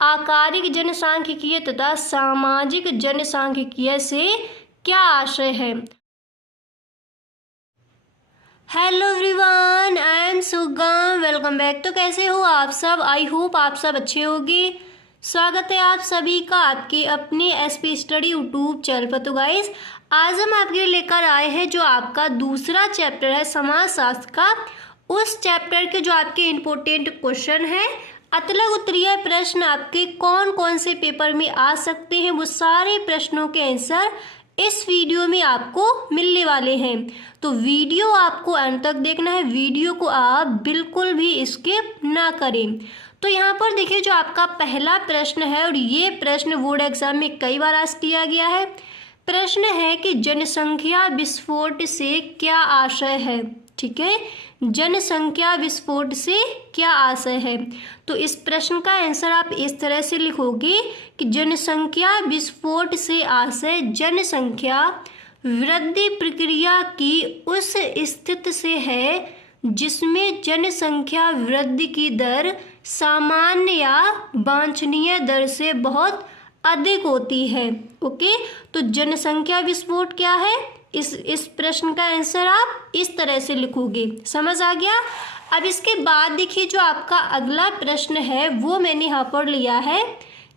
आकारिक जनसांख्यिकीय तथा सामाजिक जनसांख्यिकीय से क्या आशय है। हेलो एवरीवन, आई एम सुगम, वेलकम बैक। तो कैसे हो आप सब? आई होप आप सब अच्छे होंगे। स्वागत है आप सभी का आपके अपने एसपी स्टडी यूट्यूब चैनल पर। तो गाइस, आज हम आपके लिए लेकर आए हैं जो आपका दूसरा चैप्टर है समाजशास्त्र का, उस चैप्टर के जो आपके इम्पोर्टेंट क्वेश्चन है, अतलग उत्तरीय प्रश्न आपके कौन कौन से पेपर में आ सकते हैं, वो सारे प्रश्नों के आंसर इस वीडियो में आपको मिलने वाले हैं। तो वीडियो आपको अंत तक देखना है, वीडियो को आप बिल्कुल भी स्किप ना करें। तो यहाँ पर देखिए जो आपका पहला प्रश्न है, और ये प्रश्न बोर्ड एग्जाम में कई बार आज किया गया है। प्रश्न है कि जनसंख्या विस्फोट से क्या आशय है। ठीक है, जनसंख्या विस्फोट से क्या आशय है। तो इस प्रश्न का आंसर आप इस तरह से लिखोगे कि जनसंख्या विस्फोट से आशय जनसंख्या वृद्धि प्रक्रिया की उस स्थिति से है जिसमें जनसंख्या वृद्धि की दर सामान्य या वांछनीय दर से बहुत अधिक होती है। ओके, तो जनसंख्या विस्फोट क्या है, इस प्रश्न का आंसर आप इस तरह से लिखोगे। समझ आ गया। अब इसके बाद देखिए जो आपका अगला प्रश्न है वो मैंने यहाँ पर लिया है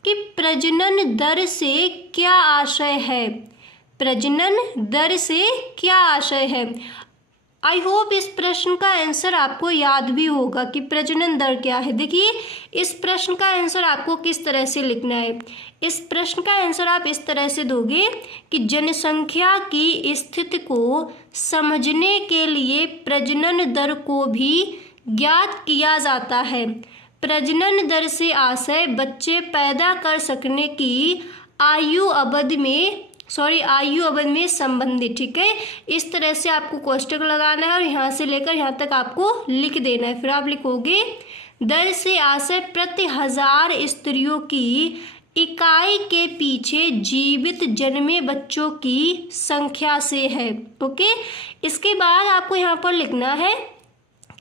कि प्रजनन दर से क्या आशय है। प्रजनन दर से क्या आशय है। आई होप इस प्रश्न का आंसर आपको याद भी होगा कि प्रजनन दर क्या है। देखिए इस प्रश्न का आंसर आपको किस तरह से लिखना है। इस प्रश्न का आंसर आप इस तरह से दोगे कि जनसंख्या की स्थिति को समझने के लिए प्रजनन दर को भी ज्ञात किया जाता है। प्रजनन दर से आशय बच्चे पैदा कर सकने की आयु अवधि में संबंधित। ठीक है, इस तरह से आपको कोष्टक लगाना है और यहाँ से लेकर यहाँ तक आपको लिख देना है। फिर आप लिखोगे दर से आशय प्रति 1000 स्त्रियों की इकाई के पीछे जीवित जन्मे बच्चों की संख्या से है। ओके, इसके बाद आपको यहाँ पर लिखना है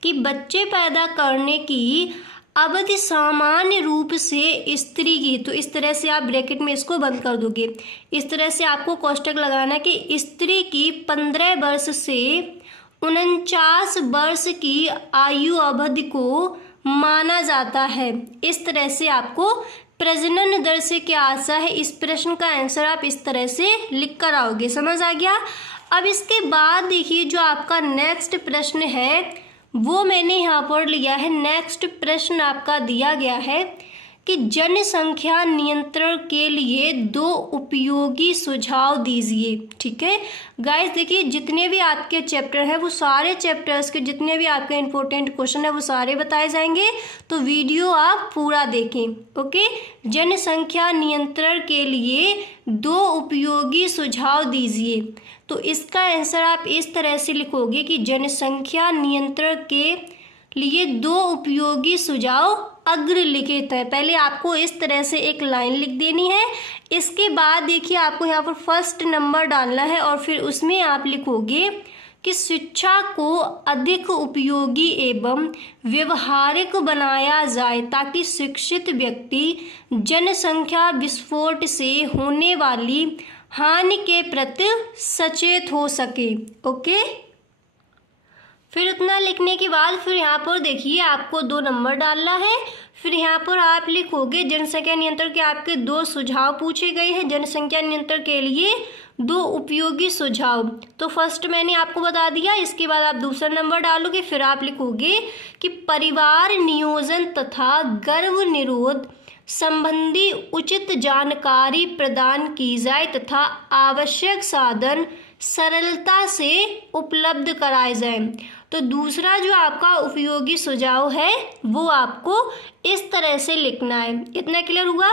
कि बच्चे पैदा करने की अवधि सामान्य रूप से स्त्री की, तो इस तरह से आप ब्रैकेट में इसको बंद कर दोगे। इस तरह से आपको कोष्टक लगाना है कि स्त्री की 15 वर्ष से 49 वर्ष की आयु अवधि को माना जाता है। इस तरह से आपको प्रजनन दर से क्या आशय है, इस प्रश्न का आंसर आप इस तरह से लिख कर आओगे। समझ आ गया। अब इसके बाद देखिए जो आपका नेक्स्ट प्रश्न है वो मैंने यहाँ पर लिया है। नेक्स्ट प्रश्न आपका दिया गया है कि जनसंख्या नियंत्रण के लिए 2 उपयोगी सुझाव दीजिए। ठीक है गाइस, देखिए जितने भी आपके चैप्टर हैं वो सारे चैप्टर्स के जितने भी आपके इंपॉर्टेंट क्वेश्चन है वो सारे बताए जाएंगे, तो वीडियो आप पूरा देखें। ओके, जनसंख्या नियंत्रण के लिए 2 उपयोगी सुझाव दीजिए। तो इसका आंसर आप इस तरह से लिखोगे कि जनसंख्या नियंत्रण के लिए 2 उपयोगी सुझाव अग्रलिखित है। पहले आपको इस तरह से एक लाइन लिख देनी है। इसके बाद देखिए आपको यहाँ पर फर्स्ट नंबर डालना है और फिर उसमें आप लिखोगे कि शिक्षा को अधिक उपयोगी एवं व्यवहारिक बनाया जाए ताकि शिक्षित व्यक्ति जनसंख्या विस्फोट से होने वाली हानि के प्रति सचेत हो सके। ओके, फिर उतना लिखने के बाद फिर यहाँ पर देखिए आपको 2 नंबर डालना है। फिर यहाँ पर आप लिखोगे जनसंख्या नियंत्रण के आपके 2 सुझाव पूछे गए हैं। जनसंख्या नियंत्रण के लिए 2 उपयोगी सुझाव, तो फर्स्ट मैंने आपको बता दिया। इसके बाद आप दूसरा नंबर डालोगे। फिर आप लिखोगे कि परिवार नियोजन तथा गर्भ निरोध संबंधी उचित जानकारी प्रदान की जाए तथा आवश्यक साधन सरलता से उपलब्ध कराए जाए। तो दूसरा जो आपका उपयोगी सुझाव है वो आपको इस तरह से लिखना है। इतना क्लियर हुआ।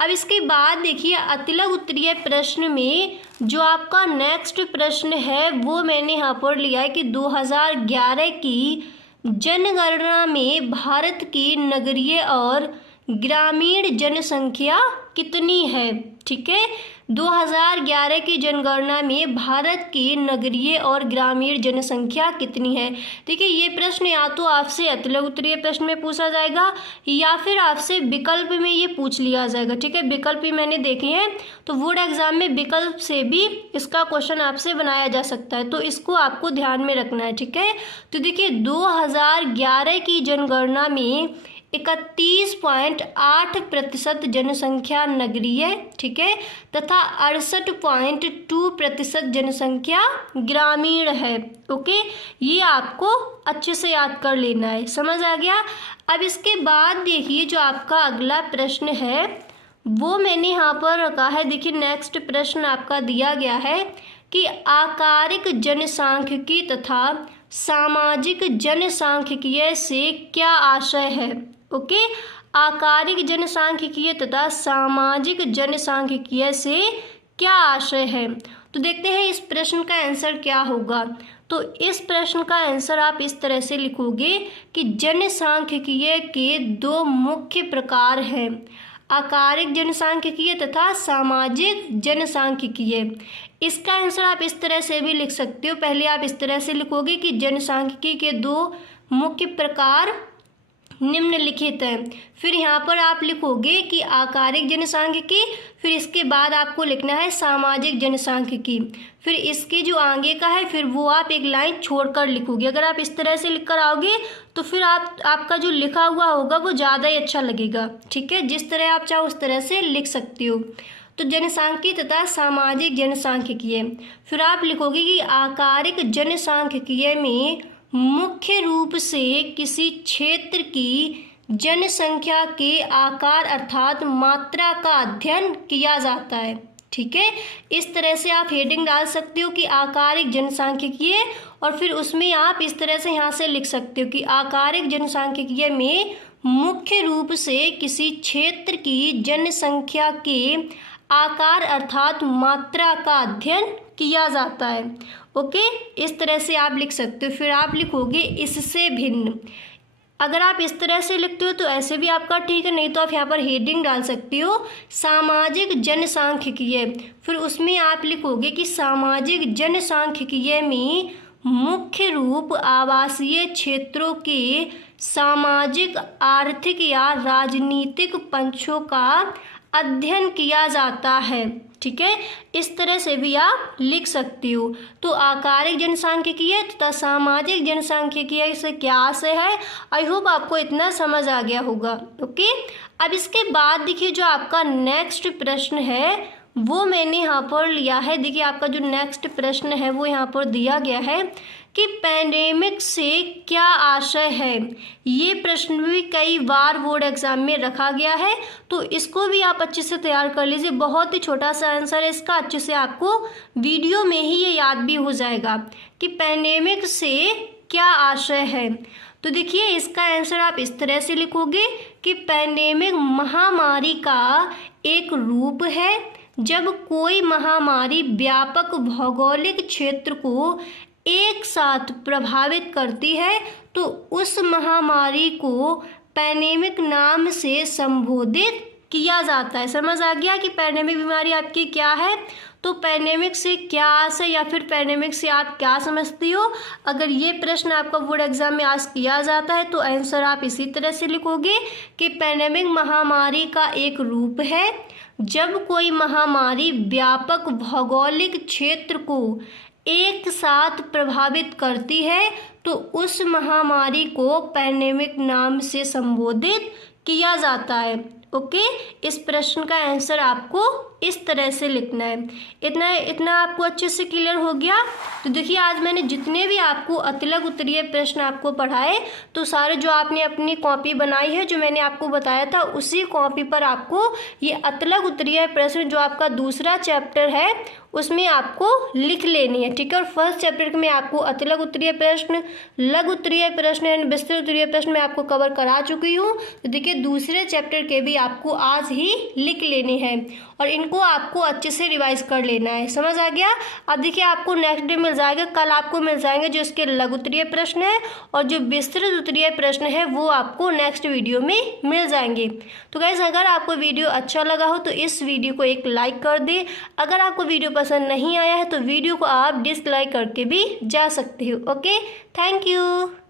अब इसके बाद देखिए अतिलक उत्तरीय प्रश्न में जो आपका नेक्स्ट प्रश्न है वो मैंने यहाँ पर लिया है कि 2011 की जनगणना में भारत की नगरीय और ग्रामीण जनसंख्या कितनी है। ठीक है, 2011 की जनगणना में भारत की नगरीय और ग्रामीण जनसंख्या कितनी है। देखिए ये प्रश्न या तो आपसे अतुलक उत्तरीय प्रश्न में पूछा जाएगा या फिर आपसे विकल्प में ये पूछ लिया जाएगा। ठीक है, विकल्प भी मैंने देखे हैं, तो बोर्ड एग्जाम में विकल्प से भी इसका क्वेश्चन आपसे बनाया जा सकता है, तो इसको आपको ध्यान में रखना है। ठीक है, तो देखिए 2011 की जनगणना में 31.8% जनसंख्या नगरीय, ठीक है, तथा 68.2% जनसंख्या ग्रामीण है। ओके, ये आपको अच्छे से याद कर लेना है। समझ आ गया। अब इसके बाद देखिए जो आपका अगला प्रश्न है वो मैंने यहाँ पर रखा है। देखिए नेक्स्ट प्रश्न आपका दिया गया है कि आकारिक जनसांख्यिकी तथा सामाजिक जनसांख्यिकीय से क्या आशय है। ओके, आकारिक जनसांख्यिकीय तथा सामाजिक जनसांख्यिकीय से क्या आशय है। तो देखते हैं इस प्रश्न का आंसर क्या होगा। तो इस प्रश्न का आंसर आप इस तरह से लिखोगे कि जनसांख्यिकीय के दो मुख्य प्रकार हैं, आकारिक जनसांख्यिकीय तथा सामाजिक जनसांख्यिकीय। इसका आंसर आप इस तरह से भी लिख सकते हो। पहले आप इस तरह से लिखोगे कि जनसांख्यिकी के दो मुख्य प्रकार निम्नलिखित हैं, फिर यहाँ पर आप लिखोगे कि आकारिक जनसांख्यिकी, फिर इसके बाद आपको लिखना है सामाजिक जनसांख्यिकी, फिर इसके जो आगे का है फिर वो आप एक लाइन छोड़कर लिखोगे। अगर आप इस तरह से लिख कर आओगे तो फिर आपका जो लिखा हुआ होगा वो ज़्यादा ही अच्छा लगेगा। ठीक है, जिस तरह आप चाहो उस तरह से लिख सकते हो। तो जनसांख्यिकी तथा सामाजिक जनसांख्यिकीय, फिर आप लिखोगे कि आकारिक जनसांख्यिकीय में मुख्य रूप से किसी क्षेत्र की जनसंख्या के आकार अर्थात मात्रा का अध्ययन किया जाता है। ठीक है, इस तरह से आप हेडिंग डाल सकते हो कि आकारिक जनसांख्यिकीय, और फिर उसमें आप इस तरह से यहाँ से लिख सकते हो कि आकारिक जनसांख्यिकीय में मुख्य रूप से किसी क्षेत्र की जनसंख्या के आकार अर्थात मात्रा का अध्ययन किया जाता है। ओके, इस तरह से आप लिख सकते हो। फिर आप लिखोगे इससे भिन्न। अगर आप इस तरह से लिखते हो तो ऐसे भी आपका ठीक है, नहीं तो आप यहाँ पर हेडिंग डाल सकते हो सामाजिक जनसांख्यिकीय, फिर उसमें आप लिखोगे कि सामाजिक जनसांख्यिकीय में मुख्य रूप आवासीय क्षेत्रों के सामाजिक, आर्थिक या राजनीतिक पक्षों का अध्ययन किया जाता है। ठीक है, इस तरह से भी आप लिख सकते हो। तो आकारिक जनसांख्यिकीय तथा सामाजिक जनसांख्यिकीय से क्या आशय है। आई होप आपको इतना समझ आ गया होगा। ओके, अब इसके बाद देखिए जो आपका नेक्स्ट प्रश्न है वो मैंने यहाँ पर लिया है। देखिए आपका जो नेक्स्ट प्रश्न है वो यहाँ पर दिया गया है कि पैंडेमिक से क्या आशय है। ये प्रश्न भी कई बार बोर्ड एग्जाम में रखा गया है, तो इसको भी आप अच्छे से तैयार कर लीजिए। बहुत ही छोटा सा आंसर है इसका, अच्छे से आपको वीडियो में ही ये याद भी हो जाएगा कि पैंडेमिक से क्या आशय है। तो देखिए इसका आंसर आप इस तरह से लिखोगे कि पैंडेमिक महामारी का एक रूप है जब कोई महामारी व्यापक भौगोलिक क्षेत्र को एक साथ प्रभावित करती है, तो उस महामारी को पैंडेमिक नाम से संबोधित किया जाता है। समझ आ गया कि पैंडेमिक बीमारी आपकी क्या है। तो पैंडेमिक से क्या आशय या फिर पैंडेमिक से आप क्या समझती हो। अगर ये प्रश्न आपका बोर्ड एग्जाम में आज किया जाता है तो आंसर आप इसी तरह से लिखोगे कि पैंडेमिक महामारी का एक रूप है जब कोई महामारी व्यापक भौगोलिक क्षेत्र को एक साथ प्रभावित करती है, तो उस महामारी को पैंडेमिक नाम से संबोधित किया जाता है। ओके, इस प्रश्न का आंसर आपको इस तरह से लिखना है। इतना आपको अच्छे से क्लियर हो गया। तो देखिए आज मैंने जितने भी आपको अतिलक उत्तरीय प्रश्न आपको पढ़ाए, तो सारे जो आपने अपनी कॉपी बनाई है, जो मैंने आपको बताया था, उसी कॉपी पर आपको ये अतिलक उत्तरीय प्रश्न जो आपका दूसरा चैप्टर है उसमें आपको लिख लेनी है, ठीक है। और फर्स्ट चैप्टर में आपको अतिलघु उत्तरीय प्रश्न, लघु उत्तरीय प्रश्न एंड विस्तृत उत्तरीय प्रश्न मैं आपको कवर करा चुकी हूँ। तो देखिए दूसरे चैप्टर के भी आपको आज ही लिख लेने हैं और इनको आपको अच्छे से रिवाइज कर लेना है। समझ आ गया। अब देखिए आपको नेक्स्ट डे मिल जाएगा, कल आपको मिल जाएंगे जो इसके लघु उत्तरीय प्रश्न है और जो विस्तृत उत्तरीय प्रश्न है वो आपको नेक्स्ट वीडियो में मिल जाएंगे। तो गाइस अगर आपको वीडियो अच्छा लगा हो तो इस वीडियो को एक लाइक कर दे। अगर आपको वीडियो पसंद नहीं आया है तो वीडियो को आप डिसलाइक करके भी जा सकते हो। Okay, thank you.